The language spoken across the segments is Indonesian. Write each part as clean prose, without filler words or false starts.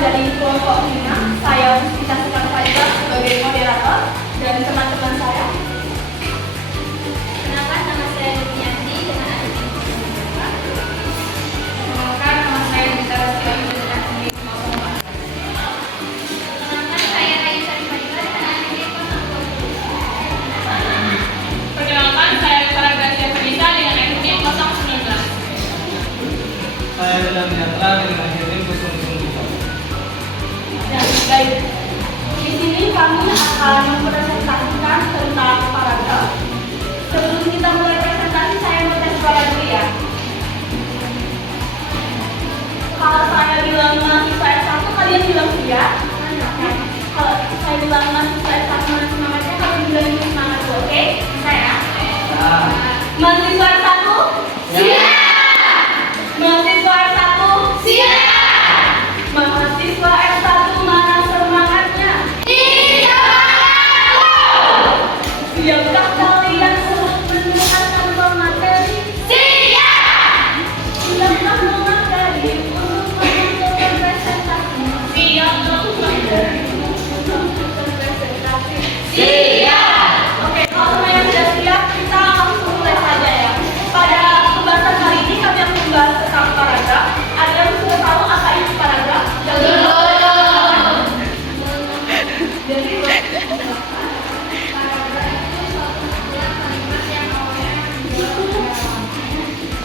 dari kelompok 5, saya Puspita Sukarfaida sebagai moderator dan teman-teman saya. Kenalkan, nama saya Dunianti dengan adik Kenalkan, nama saya Dita Rastiayu dengan adik Kenalkan, saya Ayu Sarifadila dengan adik Perkenalkan, saya Sarah Gracia Fernita dengan adik 019. Saya Ridwan Yatra dengan akhirnya 002. Ya, baik. Di sini kami akan mempresentasikan tentang paragraf. Sebelum kita mulai presentasi, saya mau tes suara dulu ya. Kalau saya bilang mahasiswa S1, kalian bilang iya. Kalau saya bilang mahasiswa S1 mana semangatnya, kalian bilang itu semangat dulu, oke? Bisa ya? Mahasiswa S1? Siap! Mahasiswa S1? Siap! Mahasiswa S1 mana semangatnya? Siapkah kalian untuk mendengarkan pemateri? Siap! Siapkah pemateri untuk menentukan presentasi? Siap untuk presentasi? Siap! Oke, kalau semuanya sudah siap, kita langsung mulai saja ya. Pada pembahasan kali ini kami akan membahas tentang paragraf. Ada yang sudah tahu apa itu paragraf?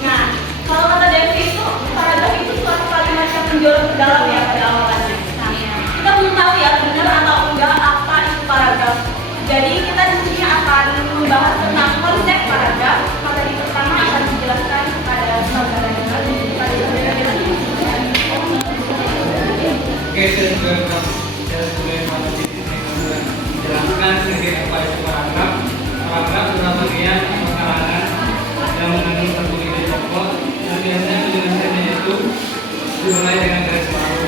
Nah, kalau kata Devi itu paragraf itu suatu kalimat yang menjorok ke dalam ya pada awalannya. Nah, kita belum tahu ya benar atau enggak apa itu paragraf. Jadi kita di sini akan membahas tentang konsep paragraf. Materi pertama akan dijelaskan kepada saudara Dita dan kepada saudara Dita. Oke, saya sebagai materi menjelaskan sedikit apa itu paragraf. Paragraf adalah bagian atau karangan yang mengandung satu ide pokok dan biasanya penjelasannya itu dimulai dengan garis baru.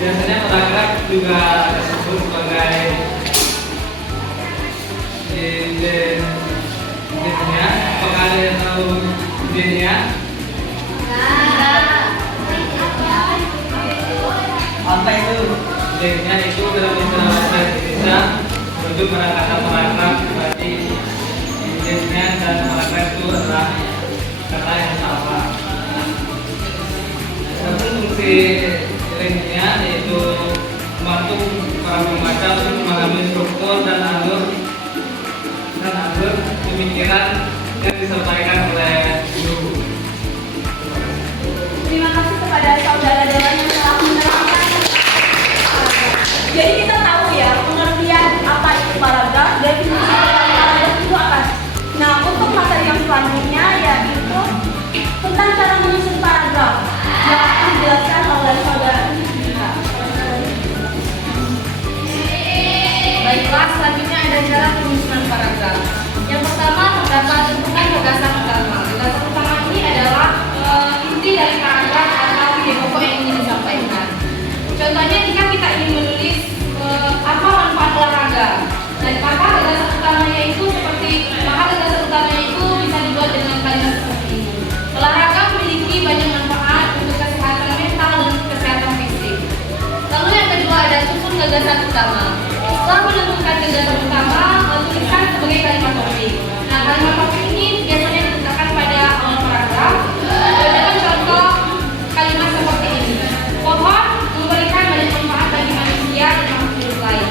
Biasanya paragraf juga disebut sebagai idenya. Apakah kalian tahu idenya? Apa itu? Idenya itu dalam istilah bahasa Indonesia merujuk pada kata paragraf, berarti idenya dan paragraf itu adalah kata yang sama. Adapun fungsi idenya yaitu membantu para pembaca untuk memahami struktur dan alur pemikiran yang disampaikan oleh guru. Terima kasih kepada saudara Dewan yang telah menerangkan. Jadi kita tahu ya pengertian apa itu paragraf, definisi paragraf itu apa. Nah, untuk materi yang selanjutnya yaitu tentang cara menyusun paragraf yang akan dijelaskan oleh saudara Dita. Baiklah, selanjutnya ada cara penyusunan paragraf. Yang pertama terdapat tentukan gagasan utama. Gagasan utama ini adalah inti dari paragraf atau ide pokok yang ingin disampaikan. Contohnya jika kita ingin menulis apa manfaat olahraga, dan maka gagasan utamanya itu bisa dibuat dengan kalimat seperti ini. Olahraga memiliki banyak manfaat untuk kesehatan mental dan kesehatan fisik. Lalu yang kedua ada susun gagasan utama. Setelah menentukan gagasan utama, tuliskan sebagai kalimat topik. Nah, kalimat topik ini biasanya diletakkan pada awal paragraf dengan contoh kalimat seperti ini. Pohon memberikan banyak manfaat bagi manusia dan makhluk hidup lain,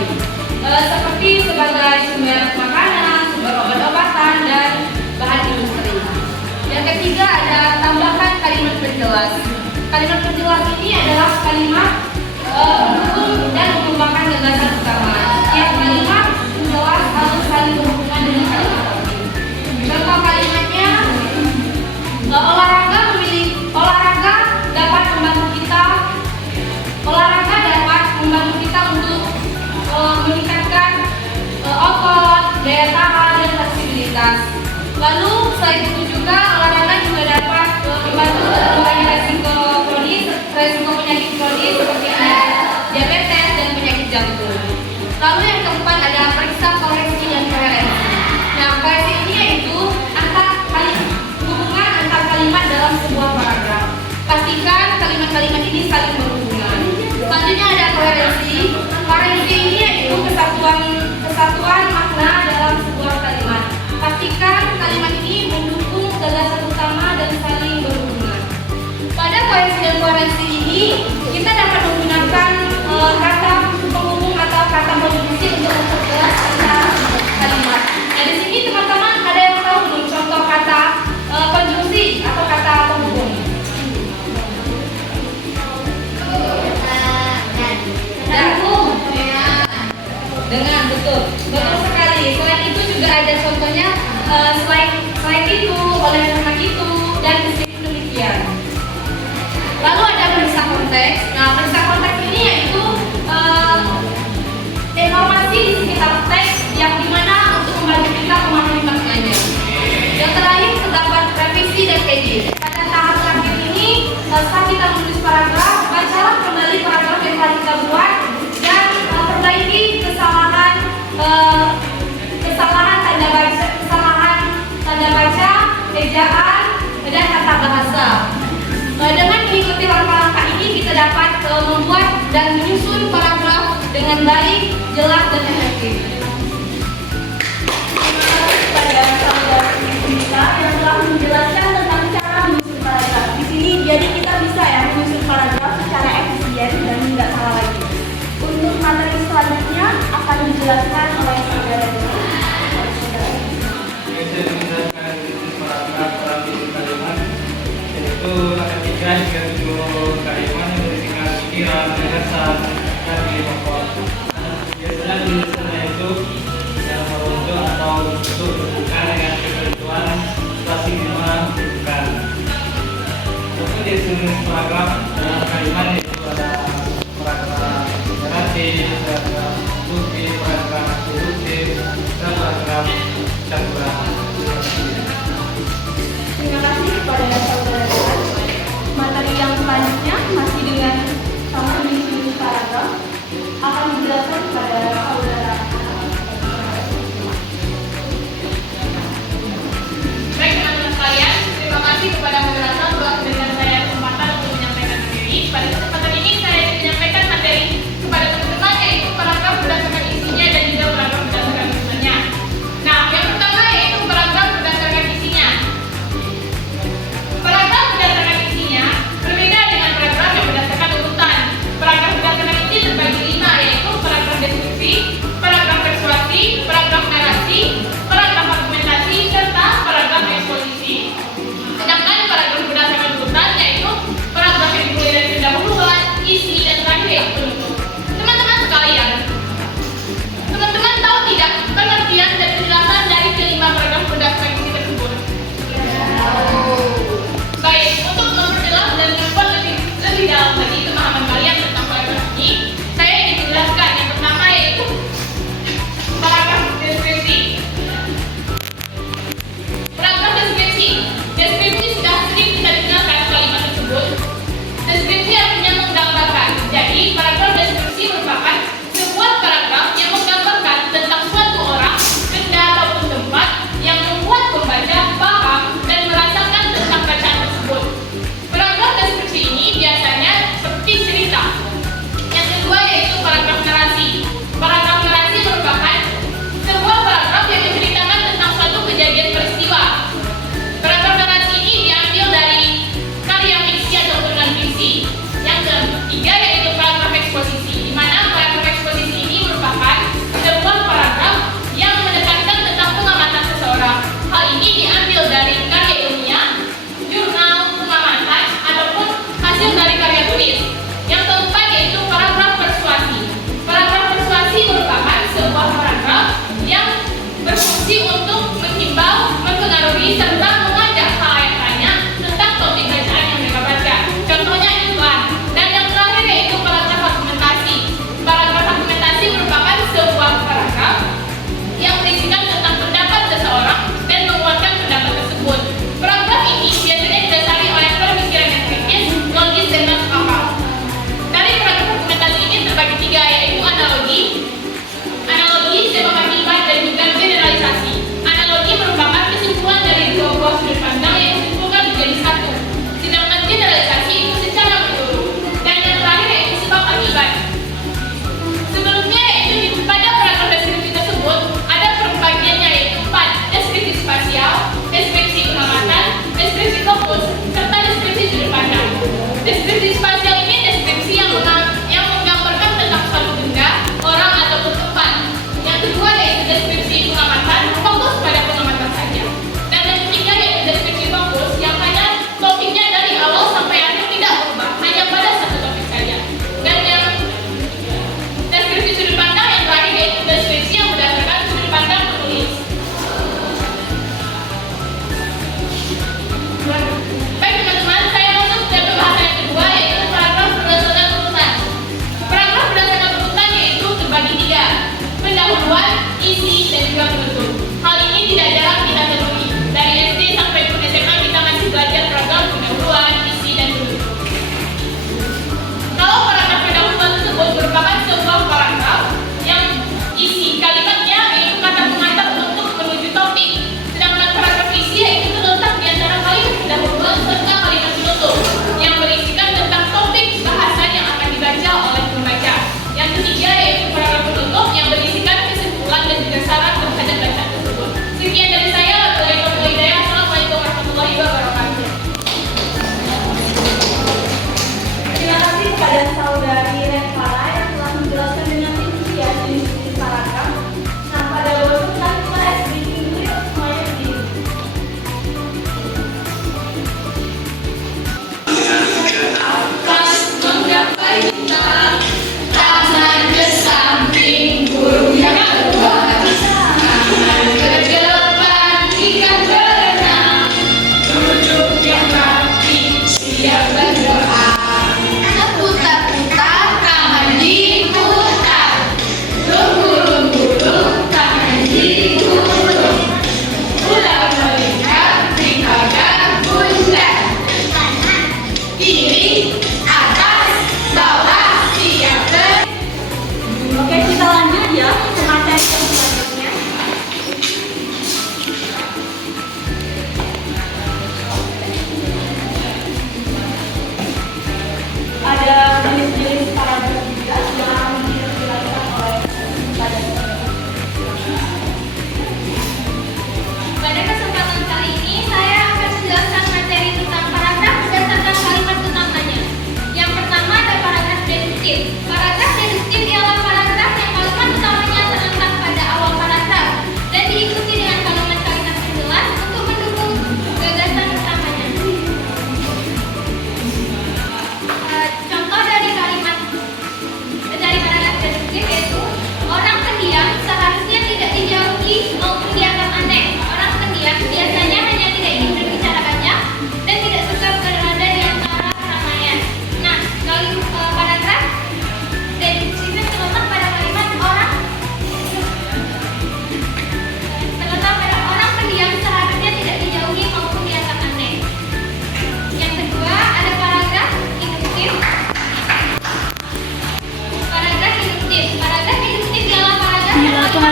seperti sebagai sumber makanan, sumber obat-obatan, dan bahan industri. Yang ketiga ada tambahkan kalimat penjelas. Kalimat penjelas ini adalah kalimat mendukung dan mengembangkan gagasan utama. Tiap kalimat menjelas harus saling berhubungan dengan kalimat topik. Contoh kalimatnya, olahraga dapat membantu kita untuk meningkatkan otot, daya tahan, dan fleksibilitas. Lalu selain itu juga olahraga juga dapat membantu mengurangi resiko penyakit kronis seperti diabetes dan penyakit jantung. Lalu yang keempat ada periksa koreksi dan koherensi. Nah, koreksi ini yaitu hubungan antar kalimat dalam sebuah paragraf. Pastikan kalimat-kalimat ini saling berhubungan. betul sekali. Selain itu juga ada contohnya selain itu, oleh karena itu, dan disini demikian. Lalu ada periksa konteks. Nah, periksa konteks ini yaitu informasi di sekitar teks yang dimana untuk membantu kita memahami maknanya. Yang terakhir terdapat revisi dan edit. Pada tahap terakhir ini, saat kita menulis paragraf, bacalah kembali paragraf yang telah kita buat dan perbaiki kesalahan tanda baca, ejaan, dan tata bahasa. Dengan mengikuti langkah-langkah ini, kita dapat membuat dan menyusun paragraf dengan baik, jelas, dan efektif. Kepada saudara kita yang telah menjelaskan tentang cara menyusun paragraf. Di sini jadi kita bisa ya menyusun paragraf secara efisien dan tidak salah lagi. Untuk materi selanjutnya akan dijelaskan oleh saudara. Saya menjelaskan paragraf dalam susun kalimat, yaitu ketika hingga 7 kalimat yang berisikan pikiran, gagasan, dan ide pokok. Biasanya tulisannya itu dalam bentuk atau bentuk bukan dengan ketentuan situasi di mana bukan. Untuk disusun paragraf dalam kalimat itu ada paragraf imperatif, paragraf subjek, paragraf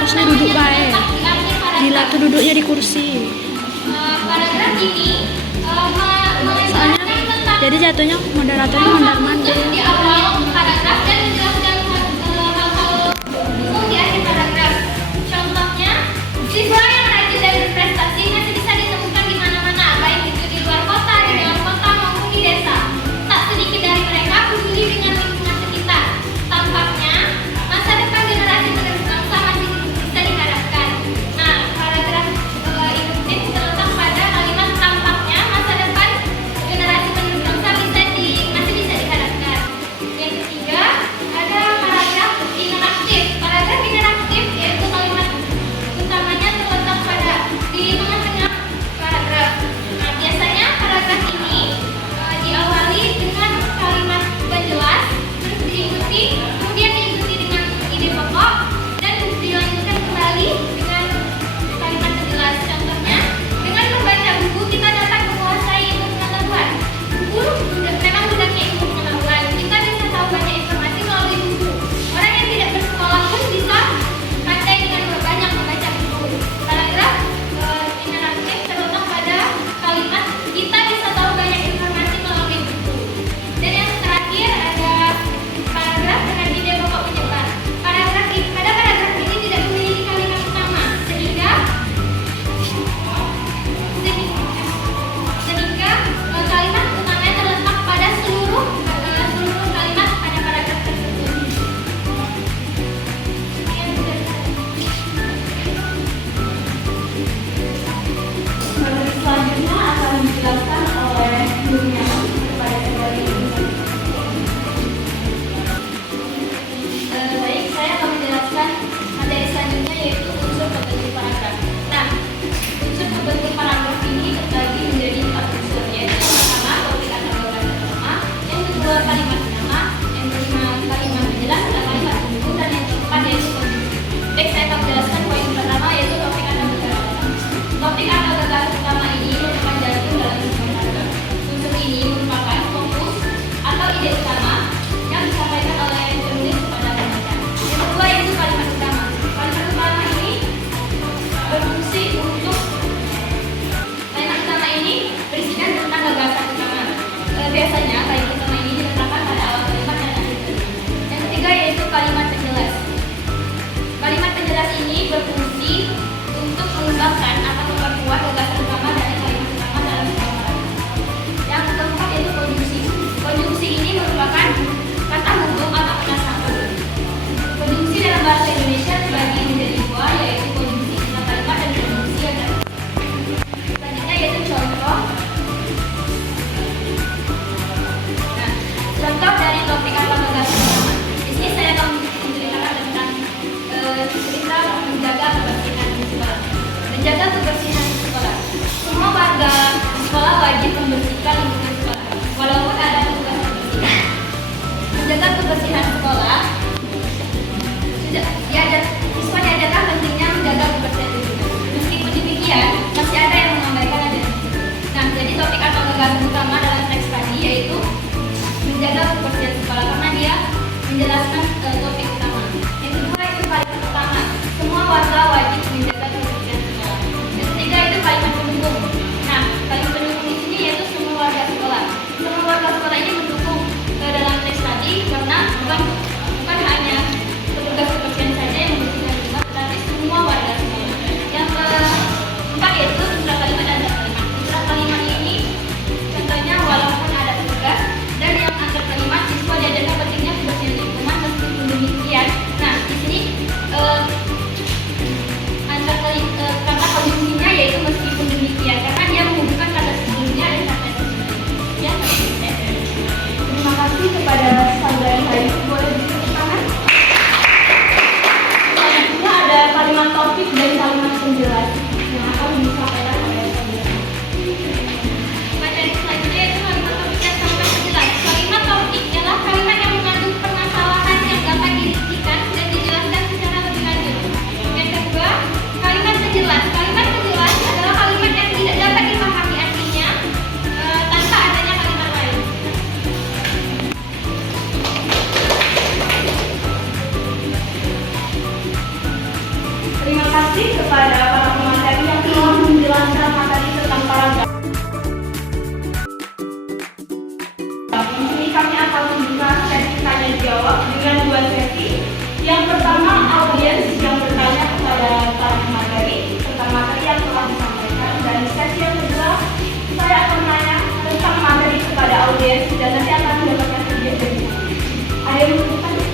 harusnya duduk baik. terletak di akhir paragraf. Gila tuh duduknya di kursi. Paragraf ini Soalnya jadi jatuhnya moderatornya mondar-mandir. di awal paragraf dan menjelaskan hal-hal umum di akhir paragraf. Contohnya, siswa yang rajin dan berprestasi masih bisa ditemukan di mana-mana, baik itu di luar kota, di dalam kota maupun di desa. Tak sedikit dari mereka peduli dengan lingkungan sekitar. Tampaknya masa depan generasi penerus bangsa masih bisa diharapkan. Nah, paragraf ini terletak pada kalimat tampaknya masa depan generasi penerus bangsa masih bisa diharapkan. Yang ketiga, ada paragraf interaktif. Paragraf interaktif yaitu kalimat utamanya terletak pada di tengah-tengah paragraf. Nah, biasanya paragraf ini diawali dengan kalimat penjelas, terus kemudian diikuti dengan ide pokok, dan dilanjutkan kembali dengan kalimat penjelas. Contohnya, dengan membaca buku kita dapat menguasai ilmu pengetahuan. Buku memang mudahnya ilmu pengetahuan. Kita bisa tahu banyak informasi melalui buku. Orang yang tidak bersekolah pun bisa pandai dengan banyak membaca buku. Paragraf interaktif terletak pada kalimat kita bisa tahu banyak informasi melalui buku. Dan yang terakhir ada paragraf dengan ide pokok penyebar. Pada paragraf ini tidak memiliki kalimat utama, sehingga kalimat utamanya terletak pada seluruh kalimat pada paragraf tersebut. Selanjutnya akan dijelaskan oleh gurunya kepada saudari. Baik, saya akan menjelaskan materi selanjutnya yaitu unsur pembentuk paragraf. Nah, unsur pembentuk paragraf ini terbagi menjadi 4 unsur, yaitu yang pertama topik atau gagasan utama, yang kedua kalimat nama, yang kelima kalimat penjelas atau kalimat pendukung, dan yang keempat yaitu konjungsi. Baik, saya akan menjelaskan poin pertama yaitu topik atau gagasan. Topik atau gagasan utama ini merupakan jantung dalam sebuah paragraf. Unsur ini merupakan fokus atau ide utama yang disampaikan oleh penulis kepada pembaca. Yang kedua yaitu kalimat utama. Kalimat utama ini berfungsi untuk kalimat utama ini berisikan tentang gagasan utama. Biasanya kalimat utama ini diletakkan pada awal kalimat dan akhir kalimat. Yang ketiga yaitu kalimat penjelas. Kalimat penjelas ini berfungsi untuk mengembangkan atau memperkuat gagasan utama dari kalimat utama dalam sebuah paragraf. Yang keempat yaitu konjungsi. Konjungsi ini merupakan kata hubung atau kata sambung. Konjungsi dalam bahasa Indonesia terbagi menjadi dua, yaitu konjungsi inti kalimat dan konjungsi agak. Selanjutnya yaitu contoh. Nah, contoh dari topik atau gagasan utama. Di sini saya akan menceritakan tentang cerita menjaga kebersihan di sekolah. Menjaga kebersihan di sekolah. Semua warga sekolah wajib membersihkan lingkungan sekolah, walaupun ada petugas kebersihan. Menjaga kebersihan sekolah, siswa diajarkan pentingnya menjaga kebersihan lingkungan. Meskipun demikian, masih ada yang mengabaikan adanya. Nah, jadi topik atau gagasan utama dalam teks tadi yaitu menjaga kebersihan sekolah, karena dia menjelaskan topik utama. Yang kedua itu kalimat utama. Semua warga wajib menjaga kebersihan sekolah. Yang ketiga itu kalimat pendukung. Nah, kalimat pendukung di sini yaitu semua warga sekolah. Semua warga sekolah ini mendukung dalam teks tadi karena bukan hanya petugas kebersihan saja yang membersihkan rumah, tetapi semua warga sekolah. Yang keempat yaitu susunan kalimat dan kalimat. Susunan kalimat ini contohnya walaupun ada petugas, dan yang antar kalimat siswa diajarkan pentingnya kebersihan lingkungan meskipun demikian. Nah, di sini kata konjungsinya yaitu meskipun demikian, karena dia menghubungkan kata sebelumnya dan kata sebelumnya. Terima kasih kepada saudari Hayu. Boleh ditepuk tangan. Selanjutnya ada kalimat topik dan kalimat penjelas yang akan disampaikan oleh saudari. Materi selanjutnya yaitu kalimat topik dan kalimat penjelas. Kalimat topik adalah kalimat yang mengandung permasalahan yang dapat dirincikan dan dijelaskan secara lebih lanjut. Yang kedua, kalimat penjelas. Kalimat penjelas adalah kalimat yang tidak dapat dipahami artinya tanpa adanya kalimat lain. kasih kepada para pemateri yang telah menjelaskan materi tentang paragraf. Ini kami akan membuka sesi tanya jawab dengan 2 sesi. Yang pertama, audiens yang bertanya kepada para pemateri tentang materi yang telah disampaikan, dan sesi yang kedua, saya akan tanya tentang materi kepada audiens dan nanti akan mendapatkan hadiah dari saya. Ada yang bertanya?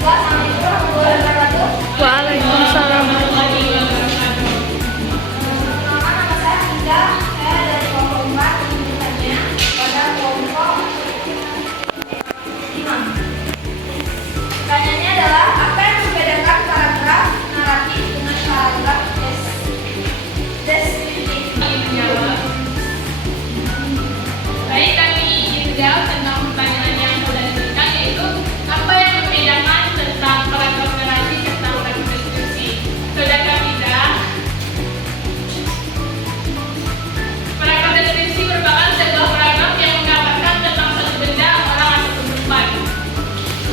Assalamualaikum warahmatullahi wabarakatuh. Waalaikumsalam. Nama saya Anda, saya dari kelompok 4 yang bertanya pada kelompok 5. Pertanyaannya adalah, apa yang membedakan paragraf naratif dengan paragraf deskriptif? Baik, kami ingin menjawab tentang pertanyaan yang sudah diberikan, yaitu apa yang membedakan tentang paragraf narasi serta paragraf deskripsi. Saudara Kamiza, paragraf deskripsi merupakan sebuah paragraf yang menggambarkan tentang suatu benda, orang, atau tempat.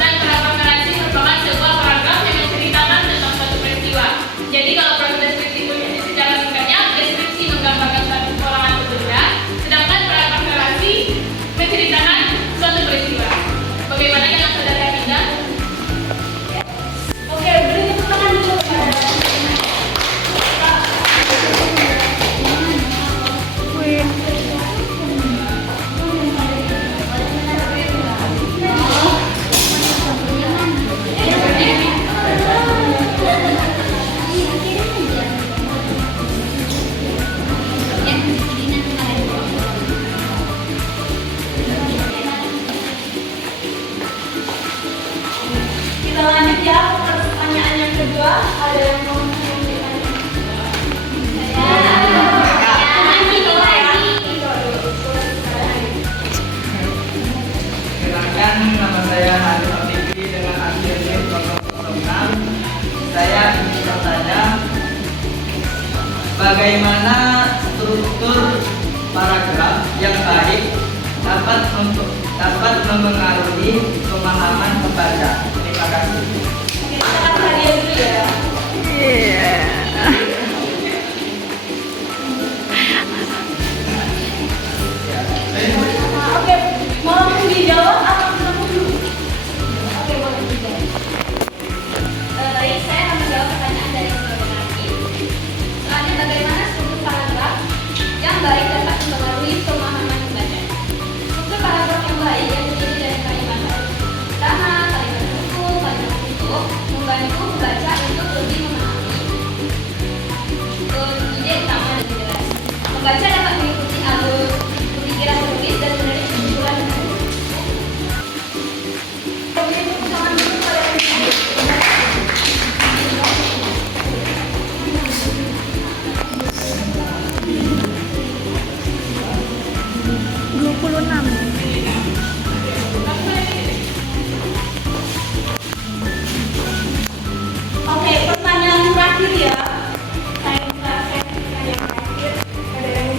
Dan paragraf narasi merupakan sebuah paragraf yang menceritakan tentang suatu peristiwa. Jadi kalau paragraf deskripsi itu secara singkatnya, deskripsi menggambarkan suatu orang atau benda, sedangkan paragraf narasi menceritakan suatu peristiwa. Bagaimana dengan saudara Kamiza? Oke, beri tepuk tangan dulu kepada Win. Kita lanjut ya ke pertanyaan yang kedua. Ada yang mau menanyakan? Silakan, nama saya Haris Fikri dengan hasil program. Saya ingin bertanya, bagaimana struktur paragraf yang baik dapat mempengaruhi pemahaman pembaca. Terima kasih. Oke, kita kasih hadiah dulu ya. Oke, mau langsung dijawab atau kamu dulu? Oke, boleh dijawab. Baik, saya akan menjawab pertanyaan dari saudara Naki. Soalnya bagaimana struktur paragraf yang baik dapat mempengaruhi pemahaman pembaca. Struktur paragraf yang baik yang terdiri dari kalimat utama, kalimat penutup, kalimat penutup membantu pembaca untuk lebih memahami ide utama dan jelas. Pembaca dapat mengikuti alur pemikiran penulis dan menarik kesimpulan dengan mudah. Beri tepuk tangan dulu kepada yang Oke, pertanyaan terakhir ya. Saya minta sesi yang terakhir. Ada yang mau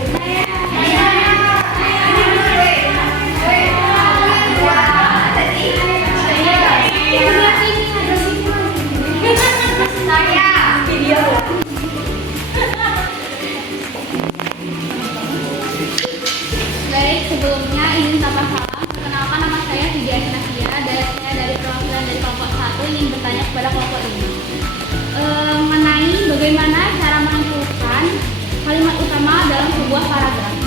bertanya? Video. Baik, sebelumnya izin sapa salam. Perkenalkan, nama saya Tidia Asnasia dan saya dari perwakilan dari kelompok 1 ingin bertanya kepada kelompok 5 mengenai bagaimana cara menentukan kalimat utama dalam sebuah paragraf.